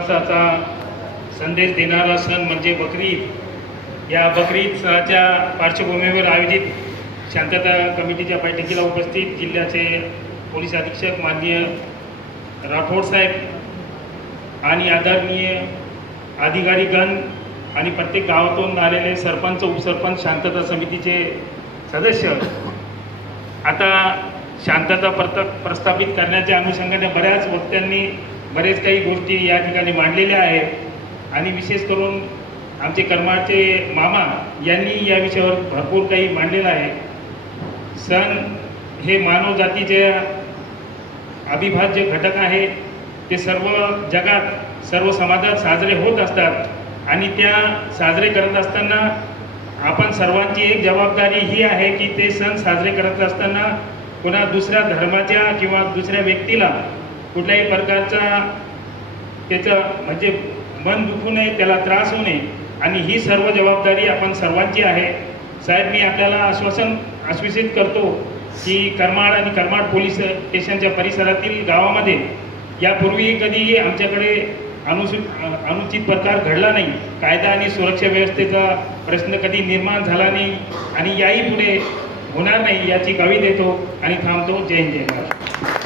चा संदेश देणारा सण म्हणजे बकरी ईद। या बकरी ईद सणाच्या पार्श्वभूमीवर आयोजित शांतता कमिटीच्या बैठकीला उपस्थित जिल्ह्याचे पोलीस अधीक्षक माननीय राठोड साहेब आणि आदरणीय अधिकारीगण आणि प्रत्येक गावातून आलेले सरपंच उपसरपंच शांतता समितीचे सदस्य, आता शांतता प्रस्थापित करण्याच्या अनुषंगाने बऱ्याच वक्त्यांनी बरेच काही गोष्टी या ठिकाणी मांडलेल्या आहेत आणि विशेष करून आमचे करमाळचे मामा यांनी या विषयावर भरपूर काही मांडलेलं आहे। सण हे मानव जातीचे अविभाज्य घटक आहे, ते सर्व जगात सर्व समाजात साजरे होत असतात आणि त्या साजरे करत असताना आपण सर्वांची एक जबाबदारी ही आहे की ते सण साजरे करत असताना कोणा दुसऱ्या धर्माच्या किंवा दुसऱ्या व्यक्तीला कुठल्याही प्रकारचा त्याचं म्हणजे मन दुखू नये, त्याला त्रास होऊ नये आणि ही सर्व जबाबदारी आपण सर्वांची आहे। साहेब, मी आपल्याला आश्वासित करतो की करमाळ आणि करमाळ पोलीस स्टेशनच्या परिसरातील गावामध्ये यापूर्वी कधी आमच्याकडे अनुचित प्रकार घडला नाही, कायदा आणि सुरक्षा व्यवस्थेचा प्रश्न कधी निर्माण झाला नाही आणि याही पुढे होणार नाही याची ग्वाही देतो आणि थांबतो। जय हिंद, जय महाराष्ट्र।